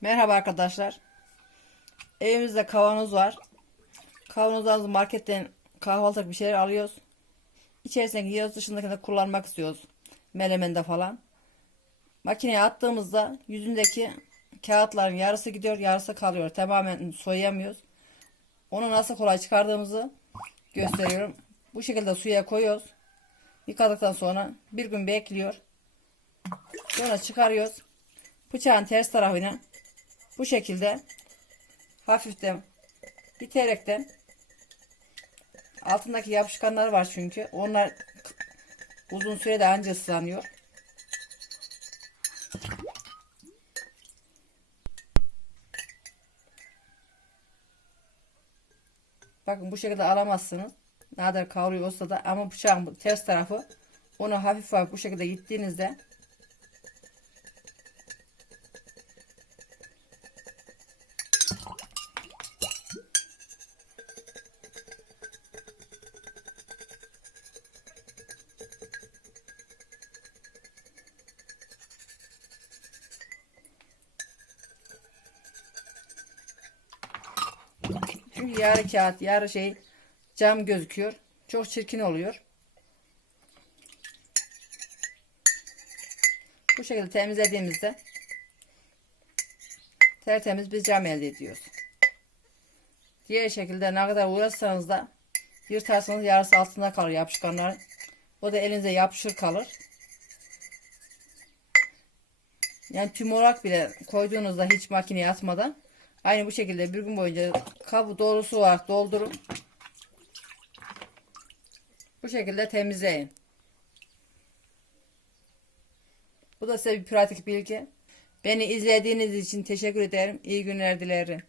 Merhaba arkadaşlar. Evimizde kavanoz var. Kavanozlarımızı marketten kahvaltılık bir şeyler alıyoruz. İçerisindeki yağız dışındakini de kullanmak istiyoruz. Melemende falan. Makineye attığımızda yüzündeki kağıtların yarısı gidiyor, yarısı kalıyor. Tamamen soyamıyoruz. Onu nasıl kolay çıkardığımızı gösteriyorum. Bu şekilde suya koyuyoruz. Yıkadıktan sonra bir gün bekliyor. Sonra çıkarıyoruz. Bıçağın ters tarafına bu şekilde hafiften biterekten altındaki yapışkanlar var çünkü onlar uzun sürede anca ıslanıyor. Bakın bu şekilde alamazsınız. Ne kadar kavruluyor olsa da ama bıçağın ters tarafı onu hafif hafif bu şekilde gittiğinizde Çünkü yarı kağıt, yarı şey cam gözüküyor. Çok çirkin oluyor. Bu şekilde temizlediğimizde tertemiz bir cam elde ediyoruz. Diğer şekilde ne kadar uğraşsanız da yırtarsanız yarısı altında kalır yapışkanların. O da elinize yapışır kalır. Yani tüm olarak bile koyduğunuzda hiç makineye atmadan aynı bu şekilde bir gün boyunca kabı dolusu olarak doldurun. Bu şekilde temizleyin. Bu da size bir pratik bilgi. Beni izlediğiniz için teşekkür ederim. İyi günler dilerim.